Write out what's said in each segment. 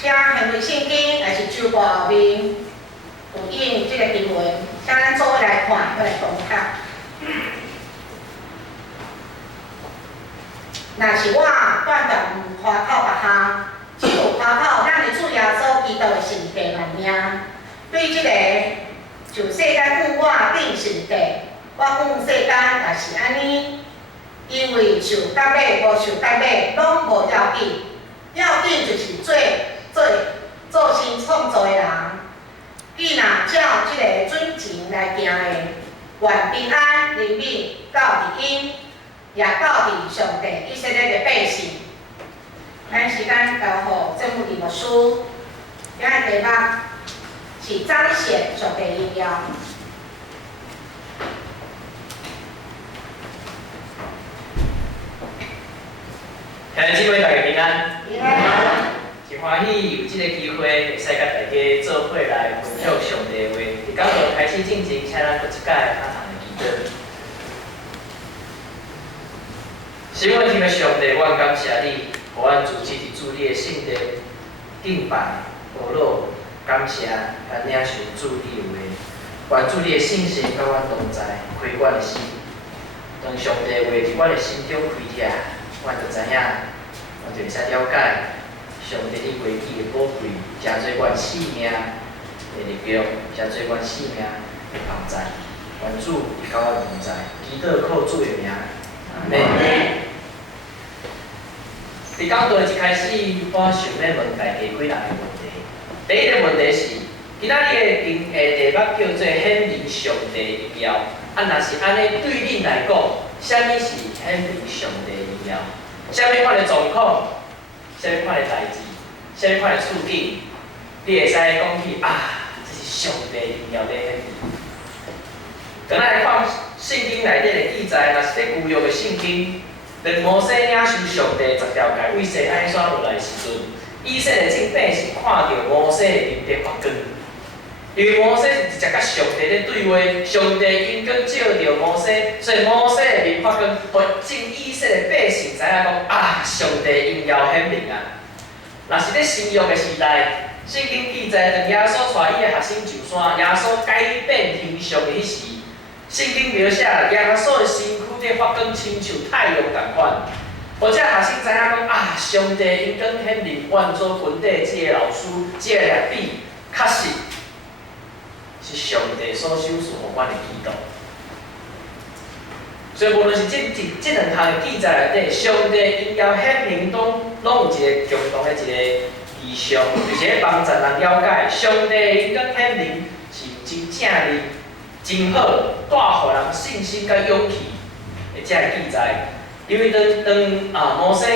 请行为圣经也是周报后面有印即个经文，请咱做伙来看，来共读。若是我断断唔夸口别项，只有夸口咱的主耶稣基督的圣地万名。对即个就世间父我定圣地，我讲世间也是安尼，因为受甲尾无受甲尾拢无要紧，要紧就是做新创造的人。伊若照即个准情来行的，愿平安灵敏到伫因，也到伫上帝以色列的百姓。咱时间交互政府题目书，今日题目是彰显上帝荣耀。兄弟姊妹，大家平安。平安。真欢喜有这个机会，会使甲大家做伙来分享上帝的话。伫讲座开始进前，请咱搁一届较长的祈祷。新闻听的上帝，我感谢你，互阮主持伫主你的圣殿敬拜、祷告、感谢，甲领受主你的话。愿主你的信心甲阮同在，开阮的心。当上帝的话伫阮的心中开拆，阮就知影，阮就会使了解。上帝你规矩的宝贵，真做阮生命的力量，真做阮生命的帮助。愿主伊甲阮同在，祈祷靠主的名，阿门。伫讲道一开始，我想要问大家几个问题。第一个问题是，今仔日的题目叫做显明上帝荣耀。若是安尼，对恁来讲，啥物是显明上帝荣耀？啥物款的状况？啥物款的代志，啥物款的处境，你会使讲起啊，这是上帝荣耀的显明。咱来看圣经内底的记载，若是在旧约的圣经，当摩西领受上帝10条诫为西安山落来的时阵，以色列正百姓看到摩西的面在发光，因为摩西是直接甲上帝咧对话，上帝因光照着摩西，所以摩西的面发光，互正以色列百姓知影讲啊，上帝荣耀显明啊。若是咧新约的时代，圣经记载，当耶稣带伊的学生上山，耶稣改变形象的迄时，圣经描写耶稣的身躯在发光，亲像太阳同款。或者学生知影讲啊，上帝因光显明，阮做军队即个老师，即个律比，确实是上帝所手赐互阮的基督。所以无论是即两项的记载内底，上帝荣耀显明拢有一个共同的一个意象，就是咧帮助人了解上帝因光显明是真正的、真好，带互人信心甲勇气的这个记载。因为当摩西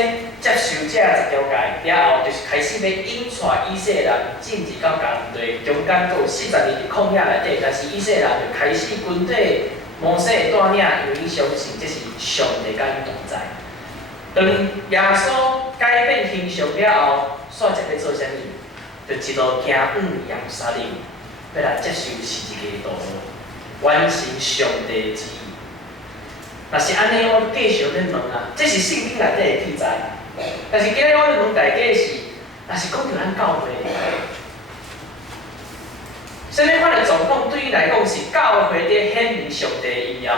接受这10条诫了后，就是开始要引带以色列人进入到迦南地，中间阁有40年伫旷野内底，但是以色列人就开始军队摩西的带领，因为伊相信这是上帝甲伊同在。当耶稣改变形象了后，煞接要做啥物？就一路行往耶路撒冷，要来接受十字架的道路，完成上帝的旨意。若是安尼，我继续咧问啊，这是圣经内底的记载。但是今日我咧问大家是，若是讲到咱教会，啥物款的状况对伊来讲是教会伫显明上帝的荣耀？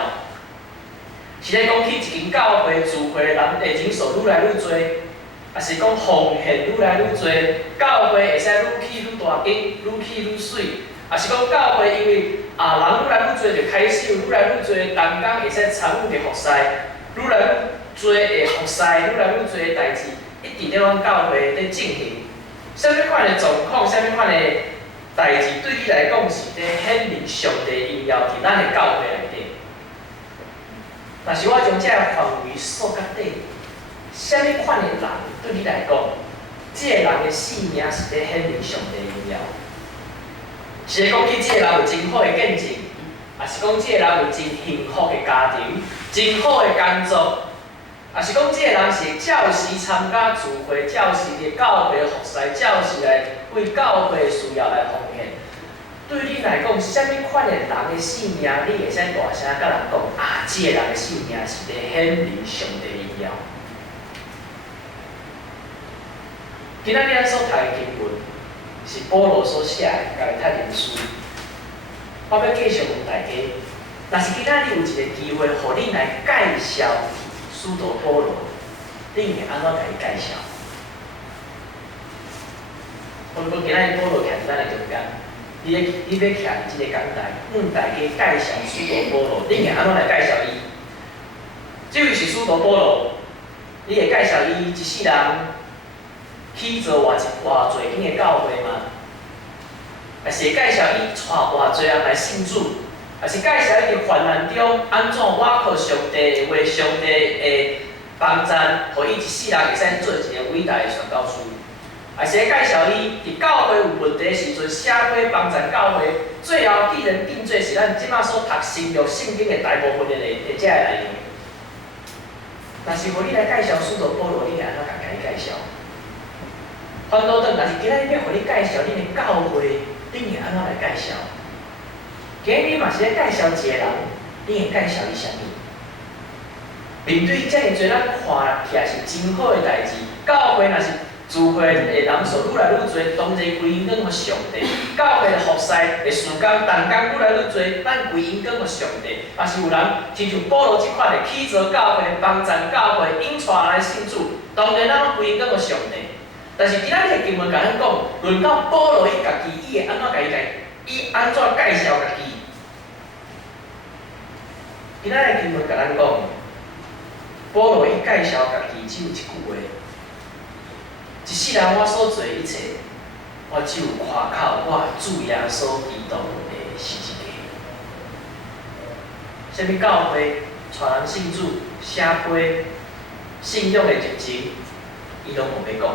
是咧讲起一间教会聚会的人的人数愈来愈多，还是讲奉献愈来愈多？教会会使愈起愈大间，愈起愈水？也是讲教会因为人愈来愈多，就开始有愈来愈多人工会使参与的服侍，愈来愈多的服侍，愈来愈多的代志，一直咧阮教会咧进行。啥物款的状况，啥物款的代志，对你来讲是咧显明上帝荣耀伫咱的教会内底。若是我将这个范围缩较短，啥物款的人对你来讲，这个人的性命是咧显明上帝荣耀？是讲起这个人有真好的见证，也是讲这个人有真幸福的家庭、真好的工作，也是讲这个人是照时参加聚会、照时伫教会服侍、照时来为教会需要来奉献。对你来讲，是啥物款的人的性命，你会使大声甲人讲啊？这个人的性命是咧显明上帝的荣耀。今仔日咱所读的经文是保罗所写的，家己读经书。我要继续问大家，若是今仔日有一个机会，互恁来介绍使徒保罗，恁会安怎甲伊介绍？我今仔日保罗徛伫咱的中间，你要徛伫即个讲台，问大家介绍使徒保罗，恁会安怎来介绍伊？这位是使徒保罗，你会介绍伊一世人去做偌侪间的教会吗？还是介绍伊带偌侪人来信主？还是介绍伊伫患难中安怎倚靠上帝的话、上帝的帮赞，互伊一世人会使做一个伟大的传教士？还是介绍伊伫教会有问题的时阵，写过帮赞教会，最后既然定做是咱即马所读新约圣经的大部分的这个内容。若是互你来介绍使徒保罗，你会安怎甲伊介绍？反倒转，若是今仔日要互你介绍恁的教会，恁会安怎来介绍？今日你嘛是咧介绍一个人，你会介绍伊啥物？面对遮尔侪咱看起来是真好的代志，教会若是聚会的人数愈来愈多，当然归因讲互上帝；教会的服侍的时间，同工愈来愈多，咱归因讲互上帝。若是有人亲像保罗即款的起造教会、帮赞教会、引带来信主，当然咱拢归因讲互上帝。但是今仔日的经文甲咱讲，论到保罗伊家己，伊会安怎伊安怎介绍家己？今仔日经文甲咱讲，保罗伊介绍家己只有一句话：一世人我所做一切，我只有夸口我主耶稣基督的十字架。啥物教会、传人信主、写批、信仰的热情，伊拢无要讲。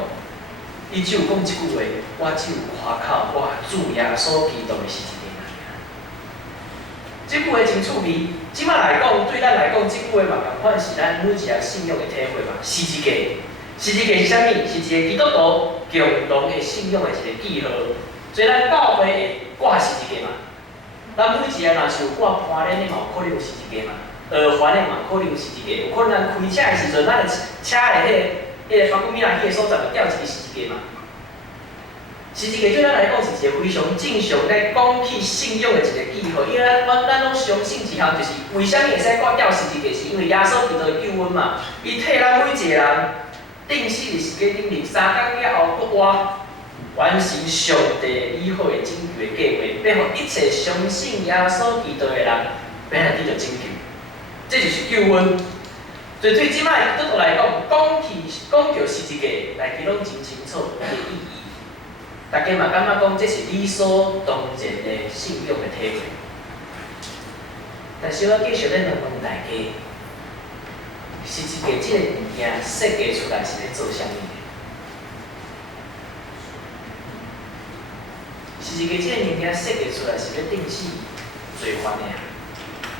伊只有讲一句话：我只有夸口我主耶稣基督的十字架。这句话真趣味。即摆来讲，对咱来讲，这句话嘛共款是咱每一个信仰的体会嘛。十字架，十字架是啥物？是一个基督徒共同的信仰的一个记号。所以咱教会会挂十字架嘛。咱每一个若是有挂攀链的嘛，有可能有十字架嘛；耳环的嘛，有可能有十字架。有可能咱开车的时阵，咱的车的迄个发鼓米啊，迄个所在会吊一个十字架嘛。十字架对咱来讲是一个非常正常在讲起信仰的一个记号，因为咱拢相信一项，就是为虾米会使挂吊十字架，是因为耶稣基督的救恩嘛。伊替咱每一个人定死伫十字架顶面，3天了后，佫活完成上帝美好的拯救的计划，要互一切相信耶稣基督的人，要来得到拯救。这就是救恩。所以对即摆基督徒来讲，讲到十字架，大家拢真清楚伊的意义。大家嘛感觉讲，这是理所当然的信仰的体会。但是我继续咧问大家，十字架这个物件设计出来是咧做啥物的？十字架这个物件设计出来是咧定死罪犯的，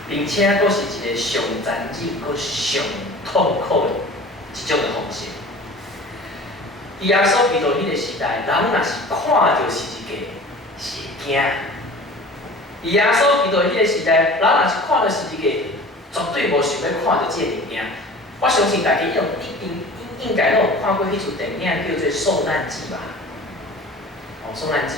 并且佫是一个上残忍、佫上痛苦的一种的方式。伫耶稣基督迄个时代，人若是看到十字架，是会惊。伫耶稣基督迄个时代，人若是看到十字架，绝对无想要看到这个物件。我相信大家应该拢有看过迄出电影叫做《受难记》吧？哦，《受难记》，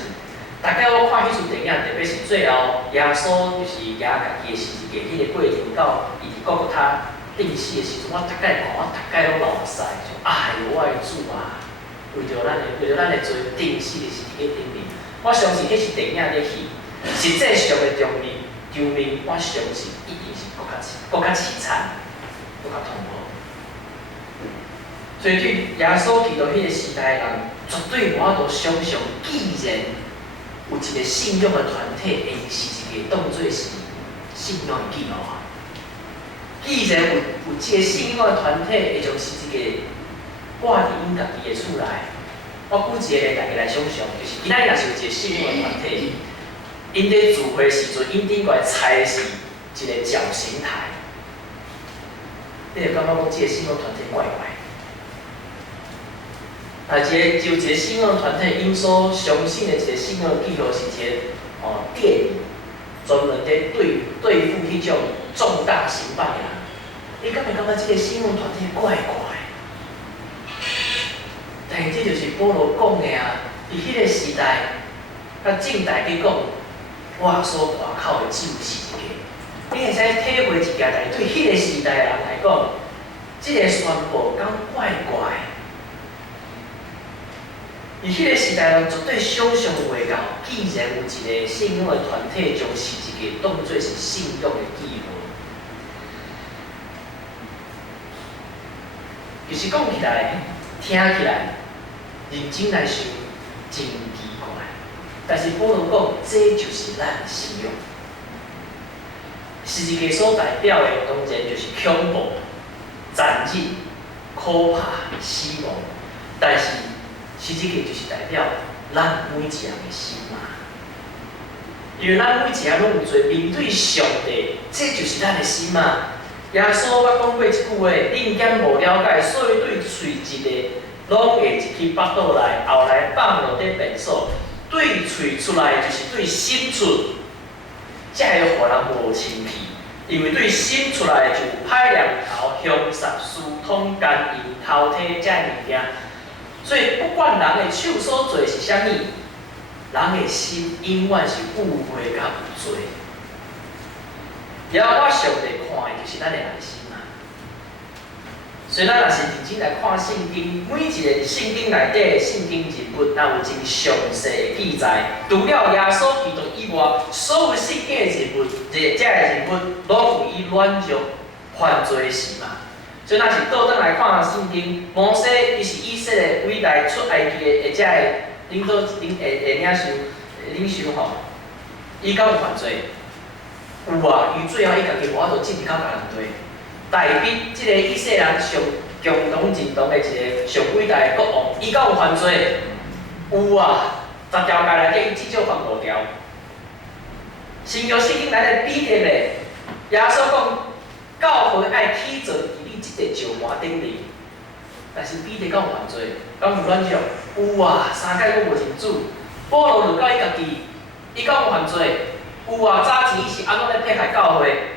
大家有看迄出电影，特别是最后耶稣就是举家己的十字架迄个过程到伊伫各各他定死的时阵，我大概看，我大概拢流目屎，就哎呦我的主啊！为着咱的罪定死的十字架顶面，我相信迄是电影咧戏，实际上的场面，我相信一定是更较凄惨，更较痛苦。所以对耶稣基督迄个时代的人，绝对无法度想象，既然有一个信仰的团体会用十字架当作是信仰的记号，既然有一个信仰的团体会将十字架挂伫因家己的厝内，我举一个大家来想象，就是今仔日若是有一个信仰的团体，因咧聚会时阵，因顶悬踩的是一个绞刑台，你就感觉讲，这个信仰团体怪怪。就一个信仰团体，因所相信的一个信仰记号是一个电影，专门在对付迄种重大刑犯的人。你敢会感觉这个信仰团体怪怪？但是这就是保罗讲的啊，伫迄个时代，甲正代去讲，我所夸口的只有是一个。你会使体会一件，但是对迄个时代的人来讲，这个宣布敢怪怪。伫迄个时代人绝对想象袂到，既然有一个信仰的团体将是一个当作是信仰的记号。其实讲起来，听起来，认真来想，真奇怪。但是保罗讲，这就是咱的信仰。十字架所代表的，当然就是恐怖、残忍、可怕、死亡。但是十字架就是代表咱每一个人的心嘛。因为咱每一个人拢有罪，面对上帝，这就是咱的心嘛。耶稣捌讲过一句话：恁减无了解，所以对喙一个拢会入去腹肚内，后来放落伫便所。对喙出来就是对心出，才会互人无清气。因为对心出来就有歹念头、凶杀、私通、奸淫、偷摕这物件。所以不管人的手所做是啥物，人的心永远是误会甲有罪。然后我上帝看的就是咱的内心嘛。所以咱若是认真来看圣经，每一个圣经内底的圣经人物，若有真详细的记载。除了耶稣基督以外，所有圣经的人物，这个人物，拢有伊软弱犯罪的事嘛。所以若是倒转来看圣经，摩西伊是以色列伟大出埃及的这个领袖吼，伊敢有犯罪？有啊，伊最后伊家己无法度进入到别人堆。大卫即个以色列人上共同认同的一个上伟大的国王，伊敢有犯罪？有啊，10条戒内底伊至少犯5条。新约圣经内底彼得咧，耶稣讲教会爱起坐伫你即个石盘顶面，但是彼得敢有犯罪？敢有软弱？有啊，3届我无认主。保罗就到伊家己，伊敢有犯罪？有啊，早前伊是安怎咧迫害教会？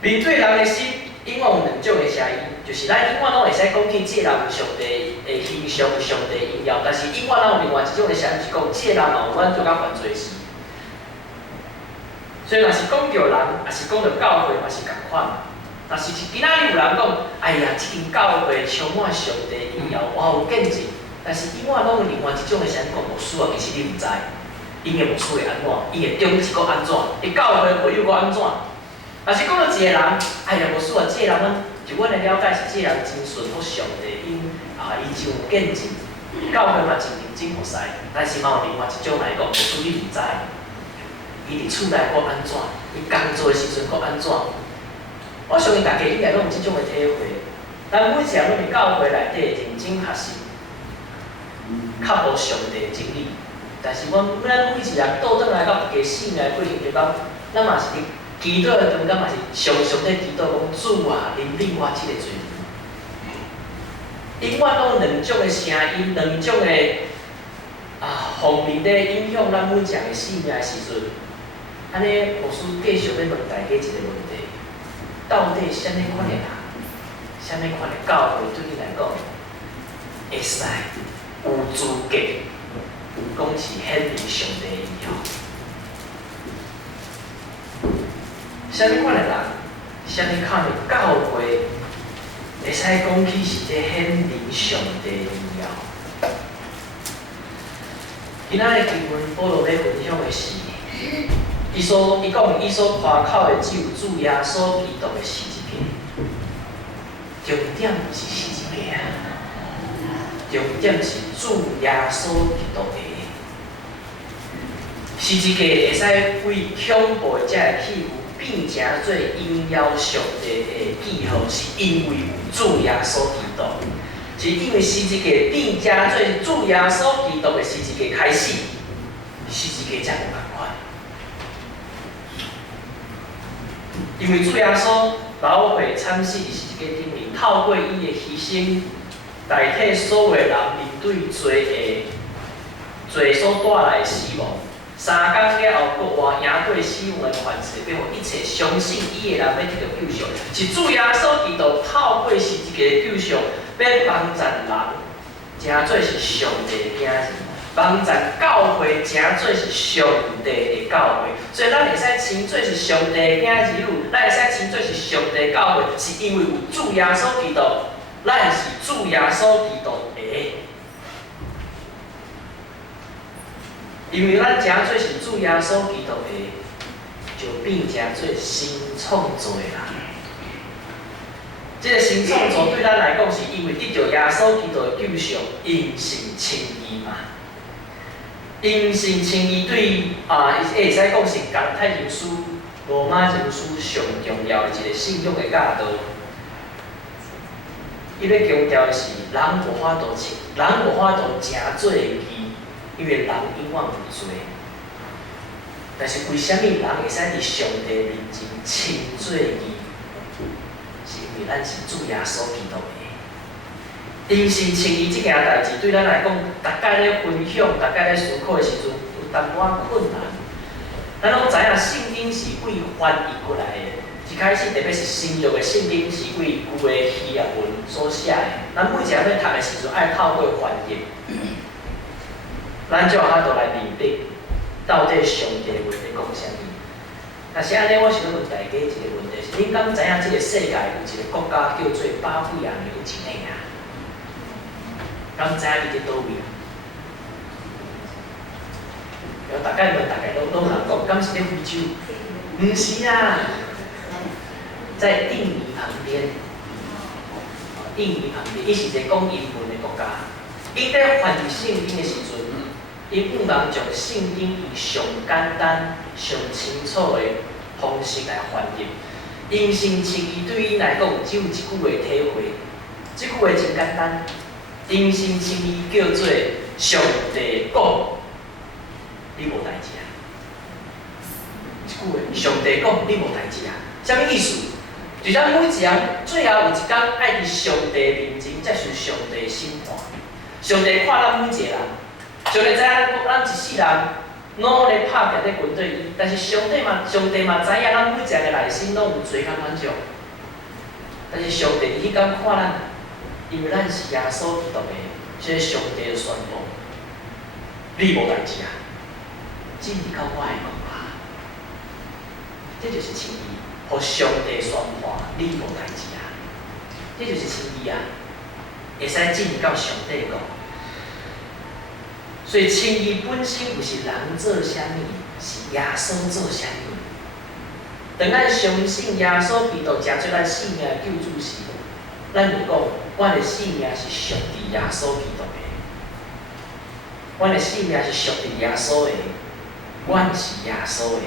面对人的心，永远有两种的声音，就是咱永远拢会使讲起这人有上帝的形象、有上帝的荣耀，但是永远咱有另外一种的声音是讲，这人嘛有软弱甲犯罪事。所以若是讲到人，也是讲到教会，嘛是共款。但是今仔日有人讲，哎呀，这间教会充满上帝的荣耀，我有见证。但是永远拢有另外一种的声音讲，牧师啊，其实你唔知，因的牧师会安怎，伊的宗旨搁安怎，伊教会会友搁安怎。若是讲到一个人，哎呀，牧师啊，这个人，就阮的了解是，这个人真顺服上帝，伊真有见证，教会嘛真认真服侍。但是嘛有另外一种来讲，牧师你唔知，伊伫厝内搁安怎，伊工作的时阵搁安怎。我相信大家应该拢有这种的体会。咱每一个人拢伫教会内底认真学习，较无上帝的真理。但是咱每一个人倒转来到一个生命的过程中，咱嘛是伫祈祷的中间，嘛是常常在祈祷讲主啊，怜悯我这个罪人。永远拢有两种的声音，两种的方面咧影响咱每一个人的生命的时阵。安尼，牧师继续要问大家一个问题：到底啥物款的人，啥物款的教会对你来讲，会使有资格讲是显明上帝的荣耀？啥物款的人，啥物款的教会，会使讲起是这显明上帝的荣耀？今仔日经文保罗要分享的是，伊讲伊所夸口的只有主耶稣基督的十字架，重点不是十字架啊，重点是主耶稣基督的十字架会使为恐怖这个器具变成做荣耀上帝的记号，是因为有主耶稣基督，是因为十字架变成做主耶稣基督的十字架开始，十字架才有共款。因为主耶稣流血惨死伫十字架顶面，透过伊的牺牲，代替所有人面对罪所带来的死亡。3天了后，佫活赢过死亡的权势，并互一切相信伊的人要得到救赎。是主耶稣基督透过十字架的救赎，要帮助人，真做是上帝的囝儿。帮助教会，真做是上帝的教会，所以咱会使称做是上帝的囝儿女，咱会使称做是上帝的教会，是因为有主耶稣基督，咱是主耶稣基督的。因为咱真做是主耶稣基督的，就变真做新创造的人。这个新创造对咱来讲，是因为得到耶稣基督的救赎，因信称义嘛。因信称义对会使讲是加太人书、罗马人书上重要的一个信仰的教导。伊要强调的是，人无法度称，人无法度真做义，因为人永远有罪。但是为什么人会使伫上帝面前称做义？是因为咱是主耶稣基督的。因信称义这件代志，对咱来讲，大家咧分享、大家咧思考的时阵，有淡薄仔困难。咱拢知影圣经是为翻译过来的，一开始特别是新约的圣经是为旧的希腊文所写的。咱每一个要读的时阵，爱透过翻译，咱才有法度来明白到底上帝的话在讲啥物。若是安尼，我想要问大家一个问题是：恁敢知影这个世界有一个国家叫做巴布亚纽几内亚？敢知影伊伫倒位？大概问大家都有人讲，敢是咧非洲？毋是啊，在印尼旁边。印尼旁边，伊是一个讲英文的国家。伊在翻译圣经的时阵，伊不能将圣经以上简单、上清楚的方式来翻译。因信称义对伊来讲，只有一句话体会，这句话真简单。因信称义叫做上帝讲，你无代志啊！一句话，上帝讲你无代志啊！啥物意思？就咱每一人最后有一天爱伫上帝面前接受上帝的审判。上帝看咱每一个人，上帝知影咱一世人努力拍拼咧跟对伊，但是上帝嘛知影咱每一个内心拢有罪甲软弱。但是上帝迄天看咱，因为咱是耶稣基督的，所以上帝就宣布：你无代志啊！只你到我的讲法，这就是称义，互上帝宣判你无代志啊！这就是称义啊！会使进到上帝讲。所以称义本身不是人做啥物，是耶稣做啥物。当咱相信耶稣基督成做咱生命的救主时，咱就讲，阮的生命是属于耶稣基督的。阮的生命是属于耶稣的，阮是耶稣的。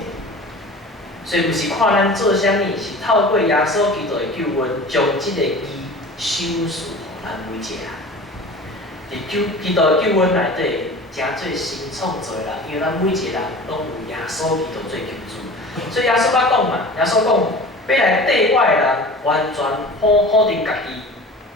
所以不是看咱做啥物，是透过耶稣基督的救恩，将这个义收束互咱每一个人。伫基督的救恩内底，真做新创造的人，因为咱每一个人拢有耶稣基督做救主。所以耶稣捌讲嘛，耶稣讲，要来对我的人，完全否定家己，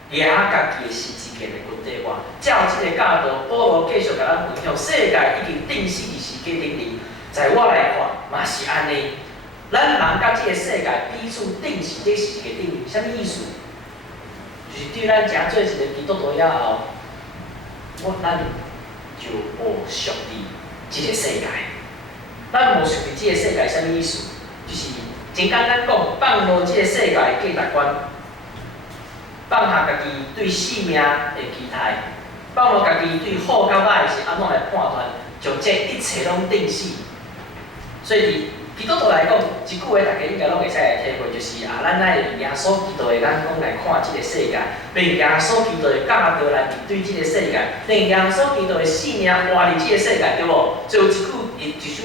掠家己的十字架来跟对我。照这个教导，保罗继续甲咱分享，世界已经定死伫十字架顶面，在我来看，嘛是安尼。咱人甲这个世界彼此定死伫十字架顶面，啥物意思？就是对咱真做一个基督徒了后，咱就无属于这个世界。咱无属于这个世界，啥物意思？就是真简单讲，放落这个世界的价值观，放下家己对生命的期待，放落家己对好甲歹是安怎来判断，将这一切拢定死。所以，基督徒来讲，一句话大家应该拢会使来体会，就是咱爱用耶稣基督的眼光来看这个世界，用耶稣基督的教导来面对这个世界，用耶稣基督的信仰活入这个世界，对无？就有一首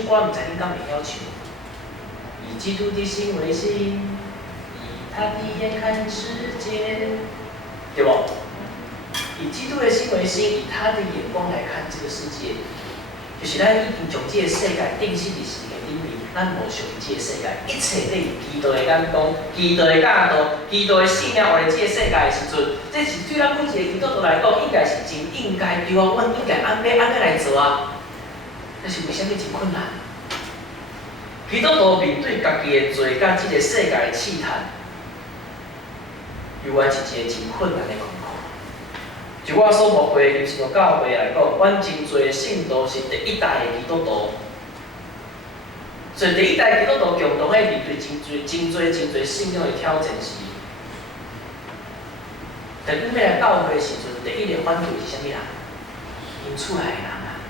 歌，毋知恁敢会晓唱？以基督的心为心，以他的眼看世界，对无？以基督的心为心，以他的眼光来看这个世界，就是咱已经将这个世界定死伫十字架顶面。咱无属于这个世界，一切都以基督的眼光、基督的教导、基督的信仰活入这个世界的时阵，这是对咱每一个基督徒来讲，应该是真应该对啊，阮应该安尼来做啊。但是为什么真困难？基督徒面对家己的罪甲这个世界的试探，犹原是一个真困难的功课。就我所牧会的神教会来讲，阮真侪的信徒是第一代的基督徒，所以第一代基督徒共同的面对真侪信仰的挑战是，但阮要来教会的时阵，第一个反对是啥物人？因厝内的人啊。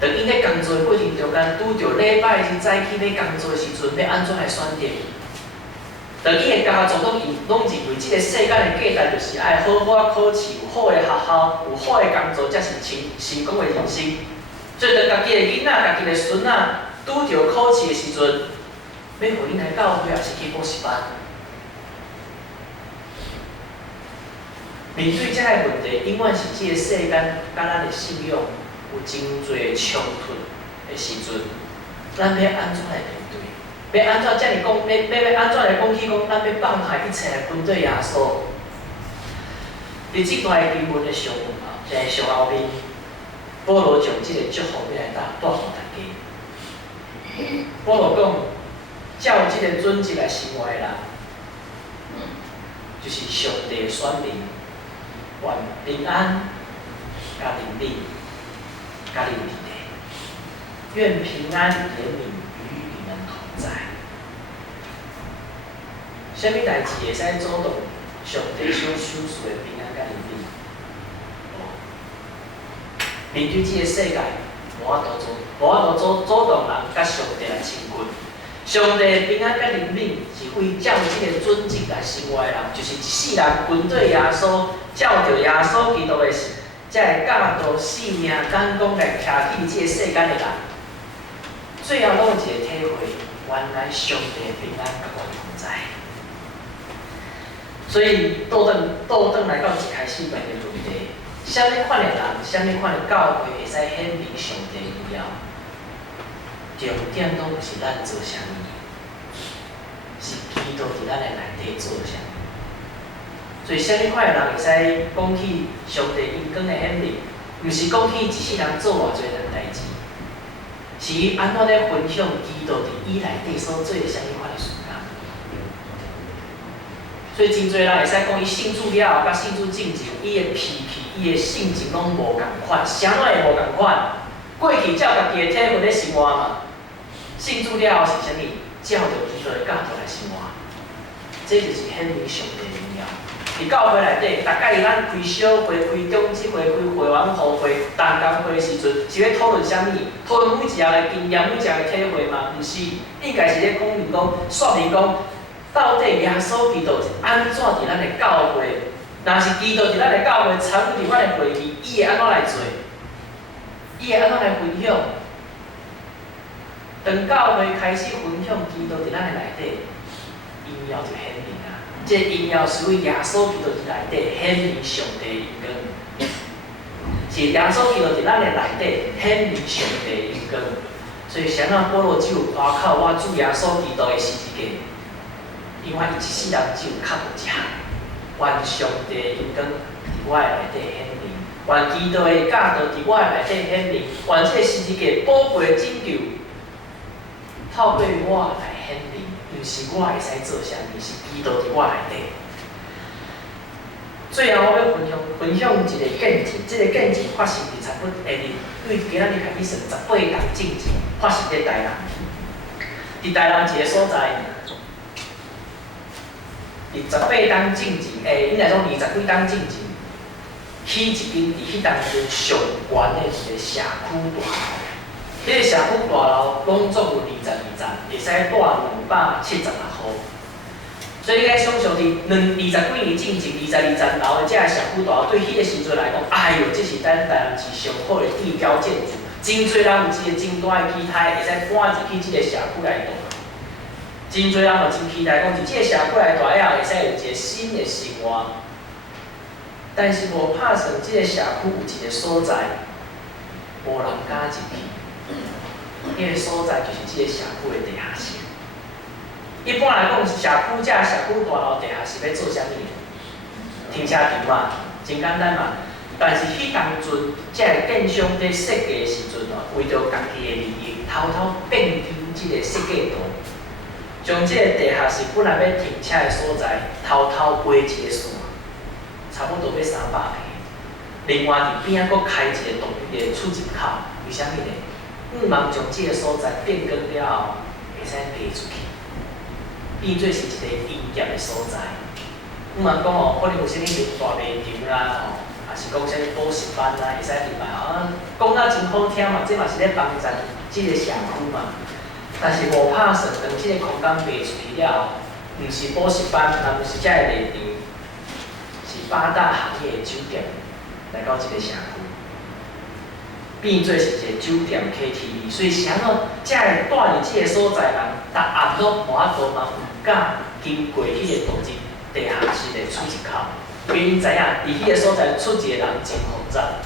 当因咧工作的过程中间，拄着礼拜日早起要工作的时阵，要安怎来选择？当伊的家族拢认为即个世间的价值就是爱好好考试，有好的学校，有好的工作，才是成功的人生。所以当家己的囡仔、家己的孙仔拄着考试的时阵，要互恁来教会，也是去补习班。面对这个问题，永远是即个世间甲咱的信仰有真侪冲突的时阵，咱要安怎来面对？要安怎遮尔讲？要安怎来讲起讲？咱要放下一切来跟对耶稣。伫即段经文的上后面，保罗将即个祝福要来带互大家。保罗讲，照即个准则来生活的人，就是上帝的选民，愿平安甲怜悯甲你伫内，愿平安怜悯与你们同在。什么代志会使阻挡上帝所赏赐的平安甲怜悯？面对这个世界，无法度阻挡人甲上帝来亲近。上帝的平安甲怜悯是为照这个准则来生活的人，就是一世人跟对耶稣，照着耶稣基督的才会教导性命敢讲来徛起这个世间的人，最后拢有一个体会，原来上帝的平安甲我同在。所以倒转来到一开始问的问题，什么款的人，什么款的教会会使显明上帝的荣耀？重点拢不是咱做啥物，是基督伫咱的内底做啥物。所以，什么款的人会使讲起上帝恩光的显明，毋是讲起一世人做偌侪样代志，是安怎咧分享基督伫伊内底所做的什么款的事工。所以，真侪人会使讲伊信主了后，甲信主进前，伊的脾气、伊的性情拢无共款，啥物会无共款？过去照家己的体会咧生活嘛，信主了后是啥物？照着基督的教导来生活，这就是显明上帝的荣耀。伫教会内底，大概咱开小会、开中级会、开会员互会、同工会的时阵，是要讨论啥物？讨论每一项的经验、每一项的体会嘛？毋是，应该是咧讲明讲、说明讲，到底耶稣基督是安怎伫咱的教会？若是基督伫咱的教会参与伫阮的会议，伊会安怎来做？伊会安怎来分享？当教会开始分享基督伫咱的内底，荣耀就显明啊！这荣耀是为耶稣基督伫内底显明上帝的恩光，是耶稣基督伫咱的内底显明上帝的恩光。所以，谁人保罗只有夸口我主耶稣基督的十字架，因为伊一世人只有靠一项，愿上帝的恩光伫我的内底显明，愿基督的教导伫我的内底显明，愿这十字架宝贵的拯救。透过我来显明，毋是我会使做啥物，是基督伫我内底。最后，我要分享一个见证，这个见证发生伫差不多对今仔日开始算18天之前，发生伫台南。伫台南一个所在，伫18天之前，应该讲20几天之前，起一间伫迄当阵上悬的一个社区大楼。迄个社区大楼拢总有22层，会使带276户。所以，你想象伫20几年进前22层楼的这个社区大楼，对迄个时阵来讲，哎哟，这是咱台南市上好的地标建筑，真侪人有一个真大的期待，会使搬入去这个社区内底。真侪人嘛真期待讲，伫这个社区内底了，会使有一个新的生活。但是无拍算，这个社区有一个所在，无人敢入去。迄个所在就是这个社区的地下室。一般来讲，社区大楼地下室要做啥物？停车场嘛，真简单嘛。但是迄当阵，这个建商在设计的时阵哦，为着家己的利益，偷变更这个设计图，将这个地下室本来要停车的所在，偷画一个线，差不多要300平。另外伫边仔佫开一个出入口，为虾米呢？毋茫将即个所在变更了后，会使卖出去，变做是一个营业的所在。毋茫讲哦，可能有啥物大卖场啦，吼，也是讲啥物补习班啦，会使入来哦。讲啊真好听嘛，这嘛是咧帮助即个社区嘛。但是无拍算，当即个空间卖出去了后，毋是补习班，也毋是遮个卖场，是8大行业的酒店来到即个社区。变做是一个酒店 KTV， 所以谁哦，才会住伫即个所在人，逐暗拢无法度嘛，毋敢经过迄个独立地下室的出入口，因因知影伫迄个所在出一个人真复杂，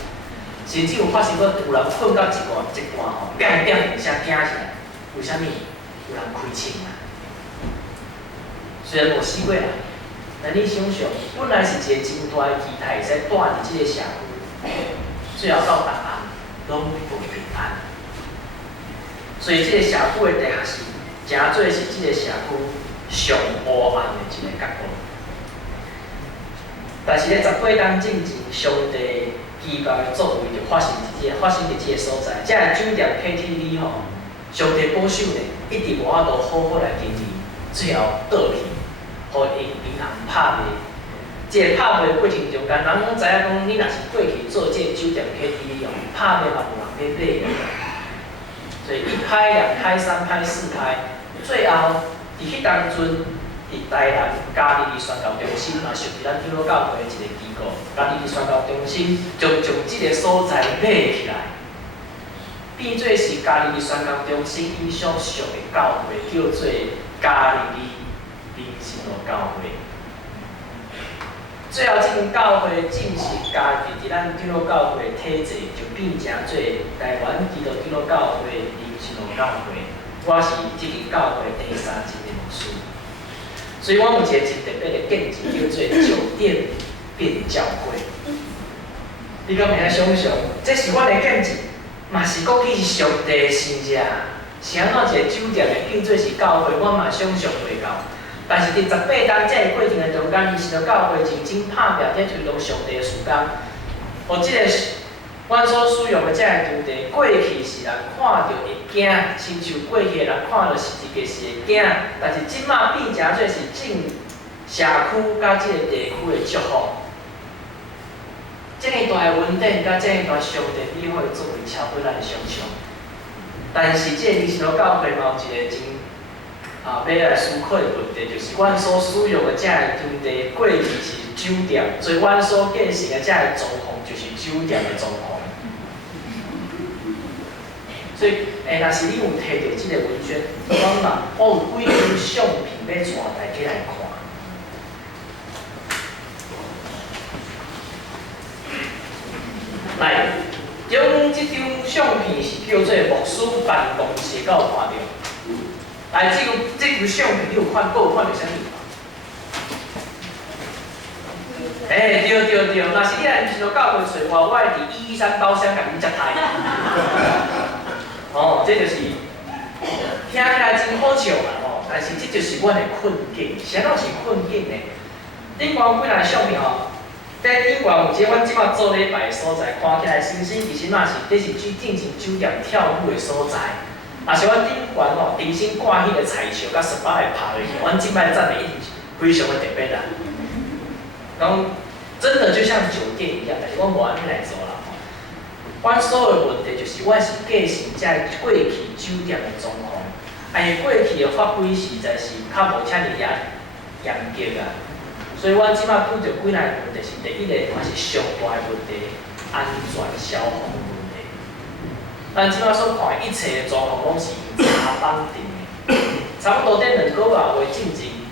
甚至有发生过有人困到一半吼，砰砰一声惊起来，为虾米？有人开枪啊！虽然无死过人，但你想想，本来是一个真大的期待，会使住伫即个社区，最后到答案。拢无平安，所以即个社区的地下室，诚做是即个社区上黑暗的一个角落。但是咧18天之前，上帝奇妙的作为就发生伫即个所在，即个酒店 KTV 吼，上帝保守咧，一直无法度好好来经营，最后倒去，互银行拍卖。即个拍卖过程中间，人拢知影讲，你若是过去做即个酒店 KTV 哦，拍卖嘛无人要买，所以1拍、2拍、3拍、4拍，最后伫迄当阵，伫台南嘉义宣教中心嘛，属于咱基督教会一个机构，嘉义宣教中心将即个所在买起来，变做是嘉义宣教中心以所属的教会，叫做嘉义民信路教会。最后，这间教会正式加入伫咱基督教会体制，就变成做台湾基督教会民信路教会。我是这间教会第3届的牧师，所以我有一个真特别的见证，叫做酒店变教会。你敢会晓想象？这是我的见证，嘛是过去是上帝的心者。是安怎一个酒店会变做是教会，我嘛想象袂到。但是伫18天这个过程的中间，伊是着教会认真拍拼，在推动上帝的事工。互即个阮所使用的这个场地，过去是人看着会惊，亲像过去的人看着是一个是会惊，但是即马变成做是正社区甲即个地区的祝福。这么大的稳定，甲这么大上帝美好的作为，超过咱的想象。但是这个民信路教会嘛，有一个真要来思考的问题，就是阮所使用的这个场地，过去是酒店，所以阮所建成的这个装潢就是酒店的装潢。所以，若是你有摕到这个文宣，我有几张相片要带大家来看。来，将这张相片是叫做牧师办公室，敢有看到？来，这张相片你有看过？有看到啥物？对，若是你来民信路教会找我，我会伫113包厢甲恁接待。这就是听起来真好笑啦，但是这就是阮的困境。啥拢是困境呢？顶悬有几张相片在顶悬有一个阮即马做礼拜的所在，看起来星星其实嘛是，这是正经酒店跳舞的所在。若是阮顶悬重新挂迄个彩球，甲18个拍落去，阮即摆赞美一定是非常的特别啦。讲真的就像酒店一样，但是阮无安尼来做啦。阮所有的问题就是，阮是继承这过去酒店的状况，因过去的法规实在是较无遮尔严格啊。所以，阮即摆拄着几项问题是：第一个，还是上大的问题，安全消防的问题。咱即摆所看的一切的状况，拢是查绑定的。差不多在2个月话进前，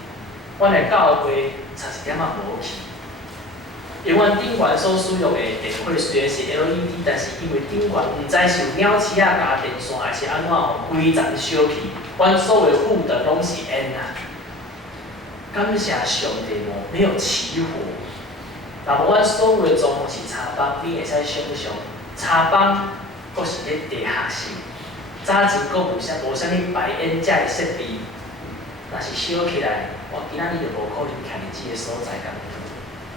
阮的教会差一点仔无去。因为阮顶悬所使用的电火虽然是 LED， 但是因为顶悬毋知是有鸟鼠啊加电线，还是安怎规层烧去，阮所有的负担拢是烟啊。感谢上帝没有起火。那么阮所有的状况是插帮，你会使想象，插帮阁是咧地下室，早前阁无啥物排烟遮的设备，若是烧起来，我今仔日就无可能徛伫即个所在工作。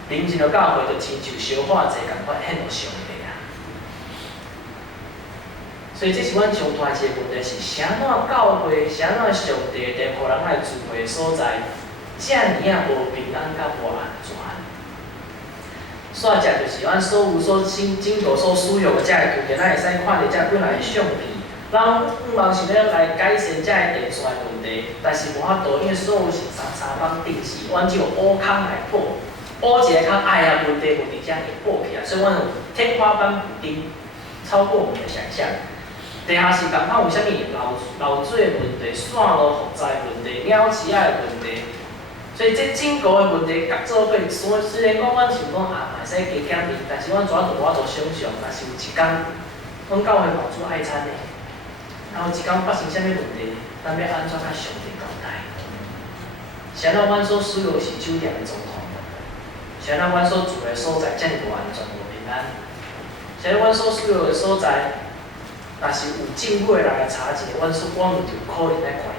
临前的教会就亲像烧化祭共款献互上帝啊。所以这是阮上大一个问题是，啥怎教会，啥怎上帝在互人来聚会的所在，遮尔啊无平安甲无安全。煞只就是阮所有所经过所使用的遮个图片，咱会使看到遮几来相片。咱望是要来改善遮个电线的问题，但是无法度，因为所有是三方定时，阮只有挖坑来补，挖一个坑，哎呀，问题遮会补起来，所以阮有天花板补丁，超过我们的想象。地下室共款有啥物漏水的问题、线路负载问题、鸟鼠仔的问题，所以这整个的问题甲做伙，虽然讲阮想讲嘛会使加减面，但是阮怎都无法度想象，若是有一天，阮教会房主爱餐的，然后一天发生啥物问题，咱要安怎甲上帝交代？是安怎阮所使用的是酒店的总统，是安怎阮所住的所在遮尔无安全无平安？是安怎阮所使用的所在？若是有政府的人来查一下，阮就可能来管。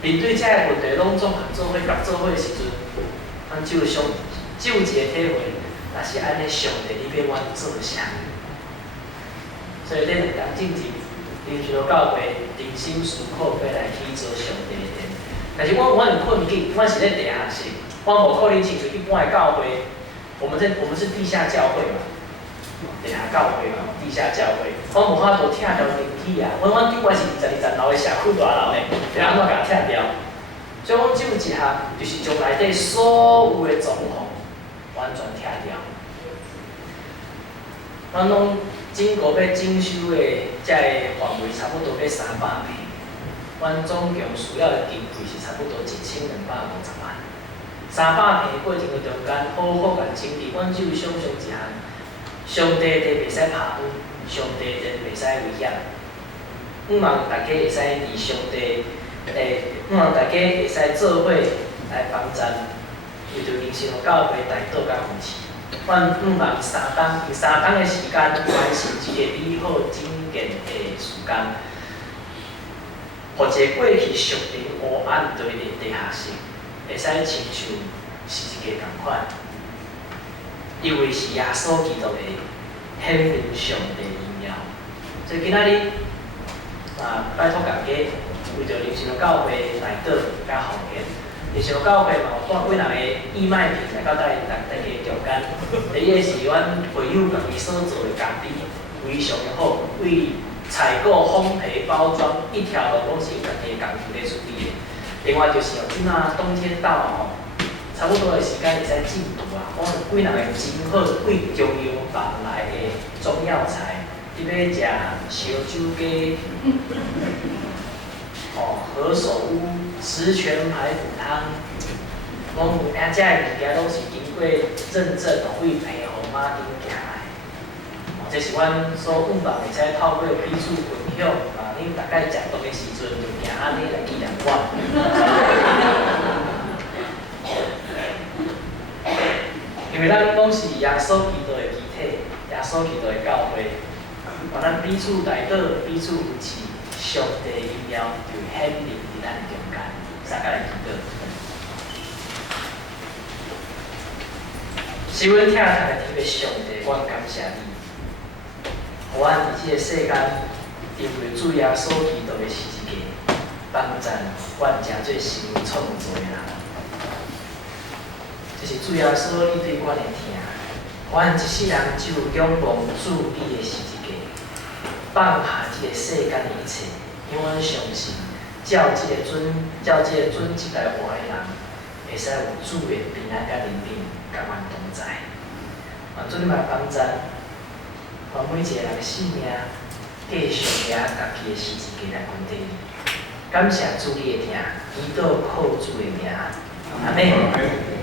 面对遮个问题，拢总合做伙合作伙的时阵，咱就一个体会，若是安尼，上帝你要阮做啥？所以这两件正经，临时教会定心思考，要来去做上帝的殿。但是阮有困境，阮是咧地下室，阮无可能亲像一般的教会，我们是地下教会嘛。地下教会嘛，地下教会，阮无法度拆掉电梯啊！阮顶悬是22楼的社区大楼的，要安怎甲拆掉？所以阮只有一项，就是将内底所有的装潢完全拆掉。阮拢经过要整修的遮个范围差不多要300平，阮总共需要的经费是差不多1250万。300平的过程的中间，好好甲整理，阮只有想象一项。上帝地袂使拍阮，上帝地袂使危险。望大家会使伫上帝望大家会使做伙来帮衬，为着人生教会大道甲扶持。阮望3天，用3天的时间完成一个美好整建的时间，互一个过去属灵黑暗堆的地下室，会使亲像是一个共款。因为是耶稣基督的显明上帝荣耀，所以今仔日拜托大家为着灵性教会内道甲奉献，灵性教会嘛有带几人的义卖品来到大家中间。第一个是阮会友家己所做的咖啡，非常的好，为采购、烘焙、包装一条龙拢是家己的工具在处理的。另外就是即马冬天到了吼。差不多的时间会使进补啊！我们几人会真好，贵中药房来的中药材，你要食烧酒鸡、何首乌、十全排骨汤，拢有遮个物件拢是经过认证，为配合马丁行来。这是阮所望望会使透过彼此分享，恁大概食饭的时阵就行安尼来纪念我。因为咱拢是耶稣基督的肢体，耶稣基督的教会，咱彼此内道，彼此扶持，上帝的荣耀就显明伫咱中间。大家来祈祷。是阮听来听的上帝，我感谢你，互阮伫即个世间，因为主耶稣基督的十字架，帮助阮成做新创造的人。就是主耶稣，你对阮的疼，阮一世人只有仰望主你的十字架，放下这个世间的一切，因为阮相信，照这个准一代活的人，会使有主的平安甲怜悯，甲阮同在。愿主你嘛帮助，让每一个人的性命，继续拿家己的十字架来关怀你。感谢主你的疼，祈祷靠主的名，阿门。